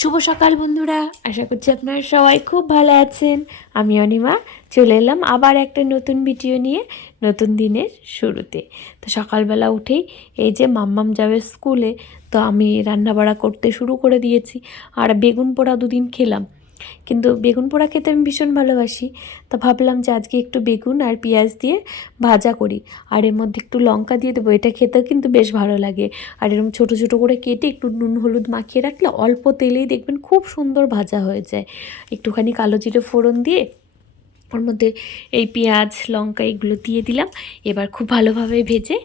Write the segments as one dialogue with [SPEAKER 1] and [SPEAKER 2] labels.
[SPEAKER 1] শুভ সকাল বন্ধুরা। আশা করছি আপনারা সবাই খুব ভালো আছেন। আমি অনিমা, চলে এলাম আবার একটা নতুন ভিডিও নিয়ে, নতুন দিনের শুরুতে। তো সকালবেলা উঠেই এই যে মাম্মাম যাবে স্কুলে, তো আমি রান্নাবাড়া করতে শুরু করে দিয়েছি। আর বেগুন পোড়া দুদিন খেলাম। কিন্তু বেগুন পোড়া খেতে আমি ভীষণ ভালোবাসি। তা ভাবলাম যে আজকে একটু বেগুন আর পেঁয়াজ দিয়ে ভাজা করি। আর এর মধ্যে একটু লঙ্কা দিয়ে দেবো, এটা খেতেও কিন্তু বেশ ভালো লাগে। আর এরকম ছোটো ছোটো করে কেটে একটু নুন হলুদ মাখিয়ে রাখলে অল্প তেলেই দেখবেন খুব সুন্দর ভাজা হয়ে যায়। একটুখানি কালো জিরে ফোড়ন দিয়ে ওর মধ্যে এই পেঁয়াজ, লঙ্কা এগুলো দিয়ে দিলাম। এবার খুব ভালোভাবে ভেজে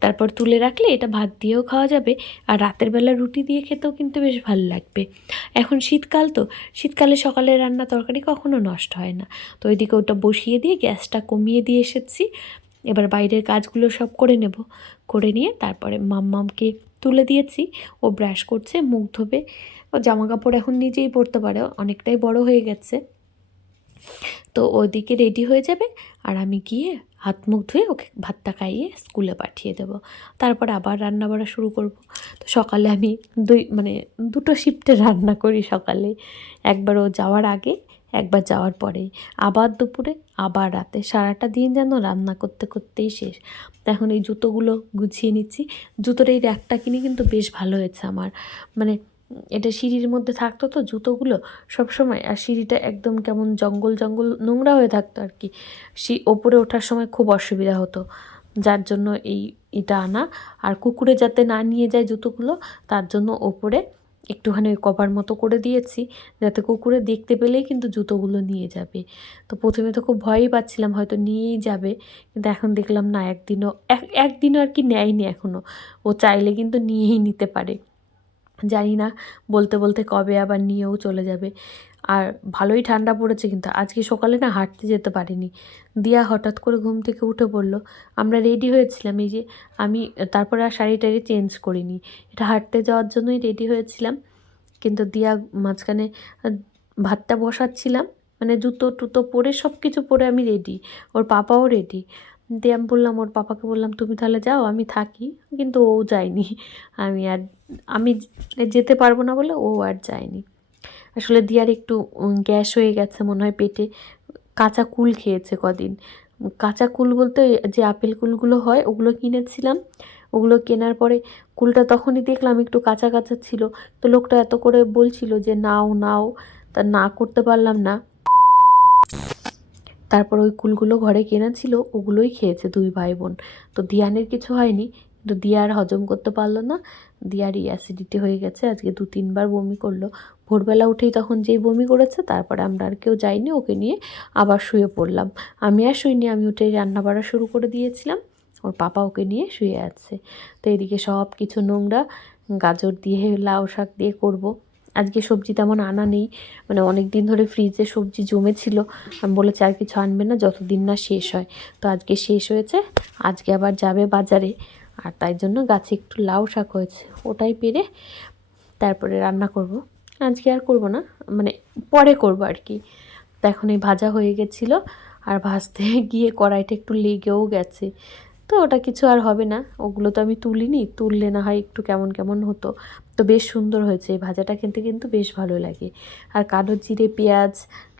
[SPEAKER 1] তারপর তুলে রাখলে এটা ভাত দিয়েও খাওয়া যাবে আর রাতের বেলা রুটি দিয়ে খেতেও কিন্তু বেশ ভালো লাগবে। এখন শীতকাল তো, শীতকালে সকালে রান্না তরকারি কখনো নষ্ট হয় না। তো ওইদিকে ওটা বসিয়ে দিয়ে গ্যাসটা কমিয়ে দিয়ে এসেছি। এবার বাইরের কাজগুলো সব করে নেব। করে নিয়ে তারপরে মাম্মামকে তুলে দিয়েছি। ও ব্রাশ করছে, মুখ ধোবে। ও জামা কাপড় এখন নিজেই পরতে পারে, অনেকটাই বড় হয়ে গেছে। তো ওদিকে রেডি হয়ে যাবে। আর আমি গিয়ে হাত মুখ ধুয়ে ওকে ভাতটা খাইয়ে স্কুলে পাঠিয়ে দেব। তারপর আবার রান্না বাড়া শুরু করব। তো সকালে আমি দুই মানে দুটো শিফটে রান্না করি সকালে। একবার ও যাওয়ার আগে, একবার যাওয়ার পরে। আবার দুপুরে, আবার রাতে। সারাটা দিন যেন রান্না করতে করতেই শেষ। এখন এই জুতোগুলো গুছিয়ে নিচ্ছি। জুতোর এই র্যাকটা কিনে কিন্তু বেশ ভালো হয়েছে আমার। মানে এটা সিঁড়ির মধ্যে থাকতো তো জুতোগুলো সবসময়, আর সিঁড়িটা একদম কেমন জঙ্গল জঙ্গল নোংরা হয়ে থাকতো আর কি। সি, ওপরে ওঠার সময় খুব অসুবিধা হতো, যার জন্য এই এটা আনা। আর কুকুরে যাতে না নিয়ে যায় জুতোগুলো, তার জন্য ওপরে একটুখানি কভার মতো করে দিয়েছি, যাতে কুকুরে দেখতে পেলেই কিন্তু জুতোগুলো নিয়ে যাবে। তো প্রথমে তো খুব ভয়ই পাচ্ছিলাম, হয়তো নিয়েই যাবে, কিন্তু এখন দেখলাম না, একদিনও, এক, একদিনও আর কি নেয়নি এখনও ও চাইলে কিন্তু নিয়েই নিতে পারে। জানি না বলতে বলতে কবে আবার নিয়েও চলে যাবে। আর ভালোই ঠান্ডা পড়েছে কিন্তু আজকে সকালে না হাঁটতে যেতে পারিনি। দিয়া হঠাৎ করে ঘুম থেকে উঠে পড়ল আমরা রেডি হয়েছিলাম, এই যে আমি তারপরে আর শাড়ি টাড়ি চেঞ্জ করিনি। এটা হাঁটতে যাওয়ার জন্যই রেডি হয়েছিলাম। কিন্তু দিয়া মাঝখানে ভাতটা বসাচ্ছিলাম মানে জুতো টুতো পরে সব কিছু পরে আমি রেডি ওর পাপাও রেডি দিয়ে আমি বললাম, ওর পাপাকে বললাম, তুমি তাহলে যাও, আমি থাকি। কিন্তু ও যায়নি। আমি আর, আমি যেতে পারব না বলে ও আর যায়নি। আসলে দিয়ার একটু গ্যাস হয়ে গেছে মনে হয় পেটে। কাঁচা কুল খেয়েছে কদিন। কাঁচা কুল বলতে যে আপেল কুলগুলো হয়, ওগুলো কিনেছিলাম। ওগুলো কেনার পরে কুলটা তখনই দেখলাম একটু কাঁচা কাঁচা ছিল। তো লোকটা এত করে বলছিল যে, নাও নাও। তা না করতে পারলাম না। তারপর ওই কুলগুলো ঘরে কেনা ছিল, ওগুলোই খেয়েছে দুই ভাই বোন তো দিয়ানের কিছু হয়নি, কিন্তু দিয়ার হজম করতে পারল না। দিয়ারই অ্যাসিডিটি হয়ে গেছে, আজকে দু তিনবার বমি করল। ভোরবেলা উঠেই তখন যেই বমি করেছে, তারপরে আমরা আর কেউ যাইনি, ওকে নিয়ে আবার শুয়ে পড়লাম। আমি আর শুইনি, আমি উঠেই রান্না বাড়া শুরু করে দিয়েছিলাম। ওর পাপা ওকে নিয়ে শুয়ে আছে। তো এদিকে সব কিছু নোংরা, গাজর দিয়ে লাউ শাক দিয়ে করব। আজকে সবজি তেমন আনা নেই। মানে অনেক দিন ধরে ফ্রিজে সবজি জমেছিল। আমি বলেছি, আর কিছু আনবে না, যতদিন না শেষ হয়। তো আজকে শেষ হয়েছে, আজকে আবার যাবে বাজারে। আর তাই জন্য গাছে একটু লাউ শাক হয়েছে, ওটাই পেরে তারপরে রান্না করব। আজকে আর করব না মানে পরে করব আর কি। তো এখন এই ভাজা হয়ে গেছিল, আর ভাজতে গিয়ে কড়াইটা একটু লেগেও গেছে। তো ওটা কিছু আর হবে না। ওগুলো তো আমি তুলিনি, তুললে না হয় একটু কেমন কেমন হতো। তো বেশ সুন্দর হয়েছে, এই ভাজাটা খেতে কিন্তু বেশ ভালো লাগে। আর কালো জিরে, পেঁয়াজ,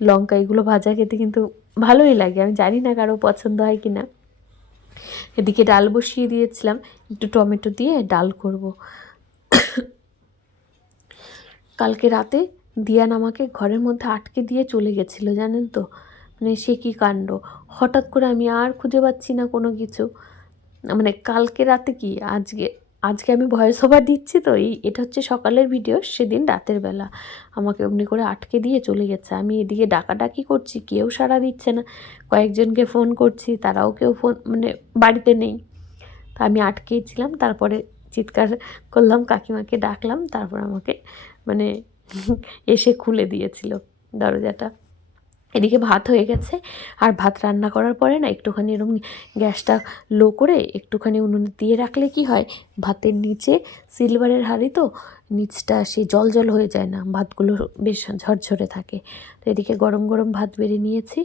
[SPEAKER 1] লঙ্কা এগুলো ভাজা খেতে কিন্তু ভালোই লাগে। আমি জানি না কারও পছন্দ হয় কি না এদিকে ডাল বসিয়ে দিয়েছিলাম, একটু টমেটো দিয়ে ডাল করব। কালকে রাতে দিয়ান আমাকে ঘরের মধ্যে আটকে দিয়ে চলে গেছিল, জানেন তো? মানে সে কী কাণ্ড? হঠাৎ করে আমি আর খুঁজে পাচ্ছি না কোনো কিছু। মানে কালকে রাতে কি? আজকে আজকে আমি ভয়েস ওভার দিচ্ছি তো, এই, এটা হচ্ছে সকালের ভিডিও সেদিন রাতের বেলা। আমাকে অমনি করে আটকে দিয়ে চলে গেছে। আমি এদিকে ডাকাডাকি করছি, কেউ সাড়া দিচ্ছে না। কয়েকজনকে ফোন করছি, তারাও কেউ ফোন মানে বাড়িতে নেই। তা আমি আটকেই ছিলাম তারপরে চিৎকার করলাম, কাকিমাকে ডাকলাম, তারপর আমাকে মানে এসে খুলে দিয়েছিল দরজাটা। এদিকে ভাত হয়ে গেছে। আর ভাত রান্না করার পরে না একটুখানি এরকম গ্যাসটা লো করে একটুখানি উনুনে দিয়ে রাখলে কি হয়? ভাতের নিচে সিলভারের হাঁড়ি তো, নিচটা সে জল জল হয়ে যায় না, ভাতগুলো বেশ ঝরঝরে থাকে। তো এদিকে গরম গরম ভাত বেড়ে নিয়েছি।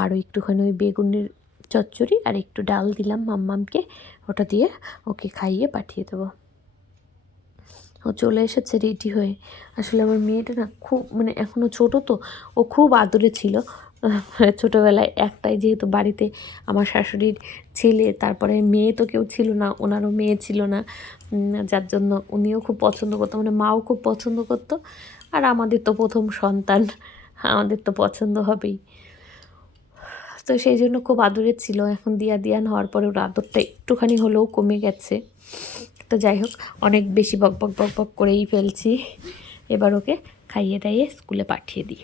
[SPEAKER 1] আর ওই একটুখানি ওই বেগুনের চচ্চড়ি আর একটু ডাল দিলাম মাম্মামকে, ওটা দিয়ে ওকে খাইয়ে পাঠিয়ে দেবো। ও চলে এসেছে রেডি হয়ে। আসলে আমার মেয়েটা না খুব মানে এখনও ছোট তো, ও খুব আদরে ছিল। ছোটোবেলায় একটাই যেহেতু বাড়িতে আমার শাশুড়ির ছেলে, তারপরে মেয়ে তো কেউ ছিল না, ওনারও মেয়ে ছিল না। যার জন্য উনিও খুব পছন্দ করতো মানে মাও খুব পছন্দ করতো। আর আমাদের তো প্রথম সন্তান, আমাদের তো পছন্দ হবেই। তো সেই জন্য খুব আদরের ছিল। এখন দিয়া দিয়ান হওয়ার পরে ওর আদরটা একটুখানি হলেও কমে গেছে। তো যাই হোক, অনেক বেশি বক বক বক বক করেই ফেলছি। এবার ওকে খাইয়ে দাইয়ে স্কুলে পাঠিয়ে দিই।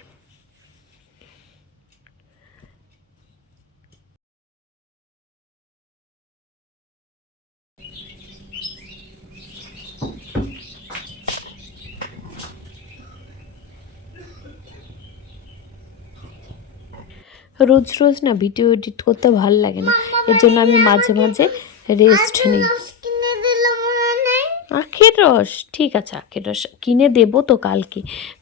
[SPEAKER 1] রোজ রোজ না ভিডিও এডিট করতে ভালো লাগে না। এর জন্য আমি মাঝে মাঝে রেস্ট নিই। আখের রস, ঠিক আছে, আখের রস কিনে দেবো তো কালকে।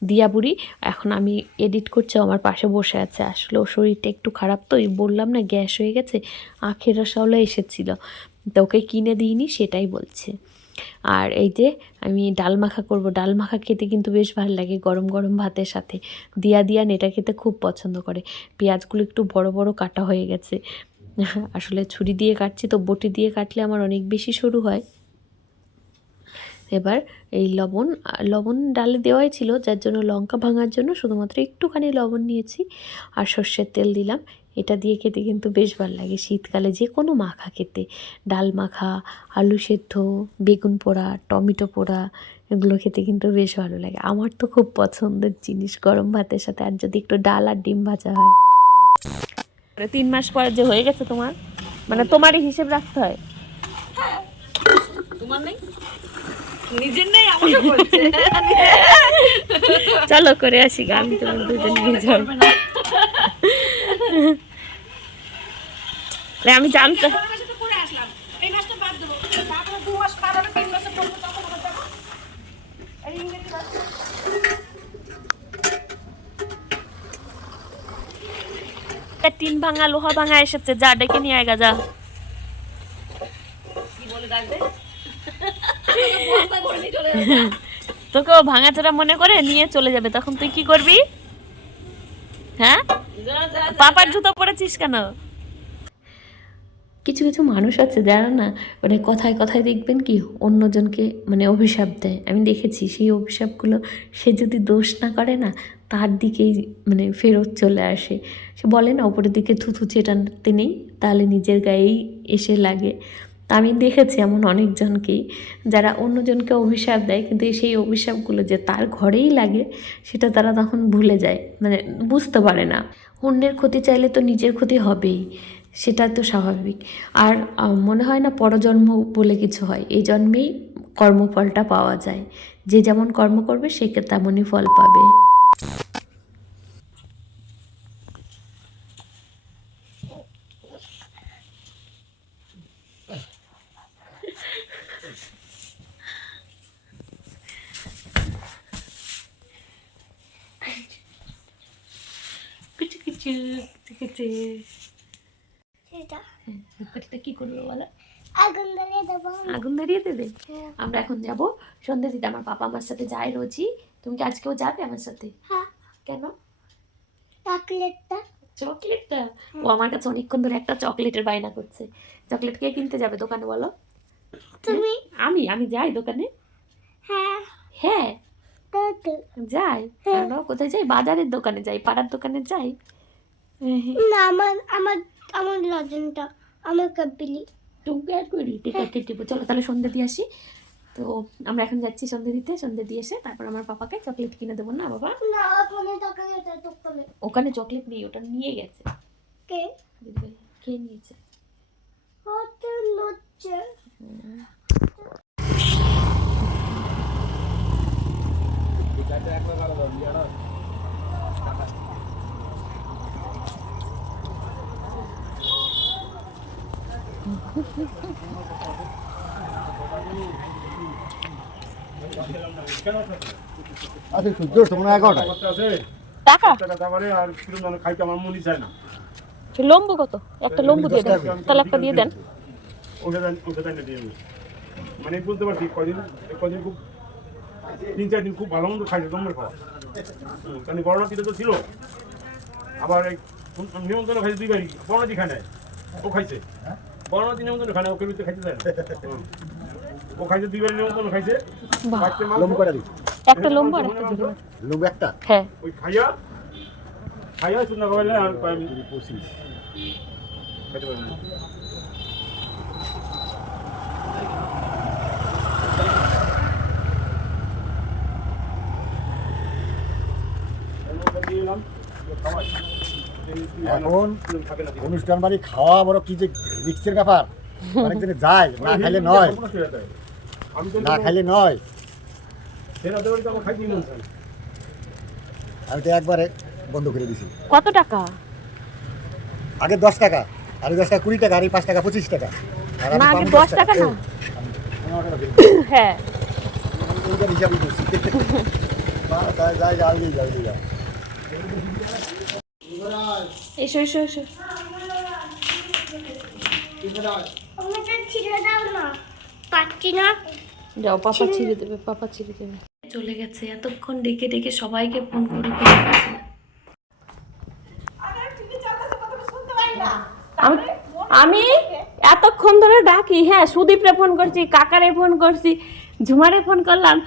[SPEAKER 1] দিয়া বুড়ি, এখন আমি এডিট করছি আমার পাশে বসে আছে। আসলে ওর শরীরটা একটু খারাপ তো বললাম না গ্যাস হয়ে গেছে, আখের রস রসাওলা এসেছিল। তো ওকে কিনে দিইনি, সেটাই বলছে। আর এই যে আমি ডাল মাখা করব, ডাল মাখা খেতে কিন্তু বেশ ভালো লাগে গরম গরম ভাতের সাথে। দিয়া দিয়া এটা খেতে খুব পছন্দ করে। পেঁয়াজগুলো একটু বড় বড় কাটা হয়ে গেছে। আসলে ছুরি দিয়ে কাটছি, তো বটি দিয়ে কাটলে আমার অনেক বেশি সরু হয়। এবার এই লবণ লবণ ডালে দেওয়াই ছিল যার জন্য লঙ্কা ভাঙার জন্য শুধুমাত্র একটুখানি লবণ নিয়েছি আর সর্ষের তেল দিলাম। এটা দিয়ে খেতে কিন্তু বেশ ভালো লাগে। শীতকালে যে কোনো মাখা খেতে ডাল মাখা আলু সেদ্ধ বেগুন পোড়া টমেটো পোড়া এগুলো খেতে কিন্তু বেশ ভালো লাগে। আমার তো খুব পছন্দের জিনিস গরম ভাতের সাথে আর যদি একটু ডাল আর ডিম ভাজা হয়। তিন মাস পরে যে হয়ে গেছে তোমার? মানে তোমারই হিসেব রাখতে হয়।
[SPEAKER 2] তোমার নেই নিজের নেই আমাকে বলছে
[SPEAKER 1] চলো করে আসি গা, আমি তোমার দুজন নিয়ে যাব আমি জানতে
[SPEAKER 2] তোমার সাথে করে আসলাম। এই মাসটা বাদ দেবো। তারপরে দু মাস পার হবে তিন মাসে পড়ব তখন আবার যাব এই ইংরেজি মাস
[SPEAKER 1] টিন ভাঙা লোহা ভাঙা এসেছে যা ডেকে নিয়ে আয়গা যা।
[SPEAKER 2] কি বলে ডাকবে বস্তা করে নিয়ে চলে যাবে
[SPEAKER 1] তোকে ও ভাঙাচোরা মনে করে নিয়ে চলে যাবে, তখন তুই কি করবি? হ্যাঁ? পাপার জুতো পরেছিস কেন? কিছু কিছু মানুষ আছে যারা না মানে কথায় কথায় দেখবেন কি, অন্যজনকে মানে অভিশাপ দেয়। আমি দেখেছি সেই অভিশাপগুলো সে যদি দোষ না করে না, তার দিকেই মানে ফেরত চলে আসে। সে বলে না, ওপরের দিকে থুথু চেটাতে নেই, তাহলে নিজের গায়েই এসে লাগে। আমি দেখেছি এমন অনেকজনকেই যারা অন্যজনকে অভিশাপ দেয়, কিন্তু সেই অভিশাপগুলো যে তার ঘরেই লাগে, সেটা তারা তখন ভুলে যায়। মানে বুঝতে পারে না। অন্যের ক্ষতি চাইলে তো নিজের ক্ষতি হবেই, সেটা তো স্বাভাবিক। আর মনে হয় না পরজন্ম বলে কিছু হয়। এই জন্মেই কর্মফলটা পাওয়া যায়। যে যেমন কর্ম করবে, সে তেমনই ফল পাবে কিছু কিছু কিছু
[SPEAKER 3] সেটা
[SPEAKER 1] কিছু কি করবে বলো?
[SPEAKER 3] আগুন ধরিয়ে দেবো।
[SPEAKER 1] আগুন ধরিয়ে দেবে?
[SPEAKER 3] হ্যাঁ।
[SPEAKER 1] আমরা এখন যাব সন্ধ্যে দিতে। আমার পাপা আমার সাথে যায় রোজই। তুমি কি আজকেও যাবে আমার সাথে?
[SPEAKER 3] হ্যাঁ।
[SPEAKER 1] কেন?
[SPEAKER 3] চকলেটটা।
[SPEAKER 1] চকলেটটা? ও আমার কাছে অনেকক্ষণ ধরে একটা চকলেটের বায়না করছে। চকলেট কে কিনতে যাবে দোকানে বলো?
[SPEAKER 3] তুমি?
[SPEAKER 1] আমি আমি যাই দোকানে।
[SPEAKER 3] হ্যাঁ।
[SPEAKER 1] হ্যাঁ। যাই। কেন কোথায় যাই বাজারের দোকানে যাই পাড়ার দোকানে যাই
[SPEAKER 3] না আমার আমার আমার লজনটা। আমার কাপিলি
[SPEAKER 1] টুকে করি ঠিক আছে। চলো তাহলে সন্ধে দিয়ে আসি। তো আমরা এখন যাচ্ছি সন্ধে দিতে। সন্ধে দিয়ে এসে তারপর আমার পাপাকে চকলেট কিনে দেবো। না বাবা? ওখানে চকলেট নেই ওটা নিয়ে গেছে।
[SPEAKER 3] কে?
[SPEAKER 1] কে নিয়েছে?
[SPEAKER 4] আচ্ছা সূর্য তোমরা এগারোটা
[SPEAKER 5] আছে
[SPEAKER 1] টাকা?
[SPEAKER 5] টাকা তারপরে আর কিরম খাইতে আমার মনে চায় না।
[SPEAKER 1] লম্বু কত? একটা লম্বু দিয়ে দেন। তাহলে একটা দিয়ে দেন।
[SPEAKER 5] ওটা দেন ওটা দেন দিয়ে মানে বলতে পারছি কদিন কদিন খুব তিন চার দিন খুব ভালো মন্দ খাইছে জন্মের খাওয়া। তো ছিল। আবার এই নিমন্ত্রণ খাইছে দুই বাড়ি। খায় ও খাইছে। গণনাতি নিমন্ত্রণ খায় না ওকে ভিতরে খাইতে যায় না। হুম। ও খাইছে দুই বাড়ি নিমন্ত্রণ খাইছে।
[SPEAKER 4] লম্বু কটা
[SPEAKER 1] একটা লম্বা আর একটা
[SPEAKER 4] লম্বু একটা?
[SPEAKER 1] হ্যাঁ।
[SPEAKER 5] ওই খাইয়া খাইয়া শুকনা খাওয়াইলে আর
[SPEAKER 4] পঁচিশ
[SPEAKER 5] খাইতে পারি না এর মধ্যে দিয়ে দিলাম, দিয়ে খাওয়াই।
[SPEAKER 4] এখন
[SPEAKER 5] থাকে না দিয়ে।
[SPEAKER 4] অনুষ্ঠান বাড়ি খাওয়া বড় কি যে রিক্সের ব্যাপার? অনেকদিনে যায় না খাইলে নয়। না খাইলে নয়। আমি তো একবারে বন্ধ করে দিছি।
[SPEAKER 1] কত টাকা?
[SPEAKER 4] আগে দশ টাকা আর দশ টাকা কুড়ি টাকা আর এই পাঁচ টাকা পঁচিশ টাকা। আর আমি
[SPEAKER 1] না আগে দশ টাকা না। হ্যাঁ।
[SPEAKER 4] আমি করছি। বা, যাই যাই যাই যাই যাই যাই।
[SPEAKER 1] এসো এসো এসো।
[SPEAKER 3] পাচ্ছি না।
[SPEAKER 1] যাও পাপা ছিঁড়ে দেবে পাপা ছিঁড়ে দেবে। চলে গেছে এতক্ষণ ডেকে ডেকে সবাইকে ফোন করে আমি এতক্ষণ ধরে ডাকি হ্যাঁ সুদীপরে ফোন করছি কাকারে ফোন করছি ঝুমারে ফোন করলাম।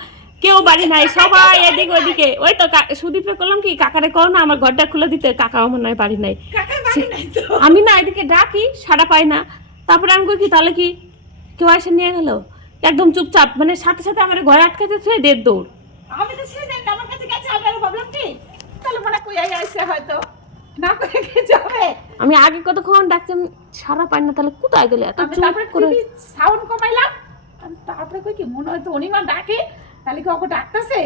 [SPEAKER 1] কেউ বাড়ি নাই সবাই এদিক ওদিকে। ওই তো সুদীপরে করলাম কি কাকারে কও না আমার ঘরটা খুলে দিতে। কাকা আমার নয় বাড়ি নাই। আমি না এদিকে ডাকি সাড়া পাই না। তারপরে আমি কই কি তাহলে কি কেউ এসে নিয়ে গেল? একদম চুপচাপ মানে সাথে সাথে আমার ঘরে আটকাতে ছুঁয়ে দেড় দৌড়।
[SPEAKER 2] আমি তো সেই দিন আমার কাছে গেছে আমি আরও ভাবলাম কি তাহলে মনে কই আইসে হয়তো। না করে কি যাবে?
[SPEAKER 1] আমি আগে কতক্ষণ ডাকছি সারা পাই না তাহলে কোথায় গেলে এত চুপ
[SPEAKER 2] তারপরে
[SPEAKER 1] করে?
[SPEAKER 2] সাউন্ড কমাইলাম তারপরে কই কি মনে হয় তো অনিমা ডাকে। তাহলে কি ওকে ডাকতেছে।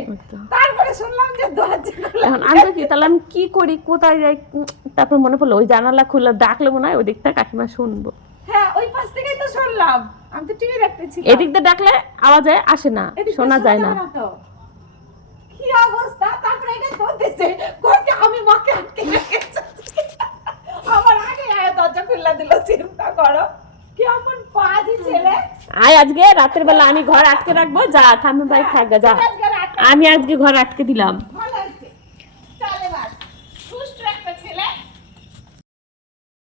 [SPEAKER 2] তারপরে শুনলাম যে দরজা
[SPEAKER 1] এখন আমি কি তাহলে আমি কি করি? কোথায় যাই? তারপর মনে পড়ল ওই জানালা খুলে ডাকলে মনে হয় ওই দিকটা কাকিমা শুনব।
[SPEAKER 2] হ্যাঁ ওই পাশ থেকেই তো শুনলাম। আমি তো টিভি দেখতেছি
[SPEAKER 1] এদিক দিয়ে ডাকলে আওয়াজে আসে না শোনা যায় না।
[SPEAKER 2] কি অবস্থা? তারপরে এটা করতেছে করতে আমি মাকে আটকে রেখেছি। আমার আগে আয়া দরজা খুলে দিল চিন্তা করো।
[SPEAKER 1] আয় আজকে রাতের বেলা আমি ঘর আটকে রাখব যা ভাই থাকবে যা। আমি আজকে ঘর আটকে দিলাম।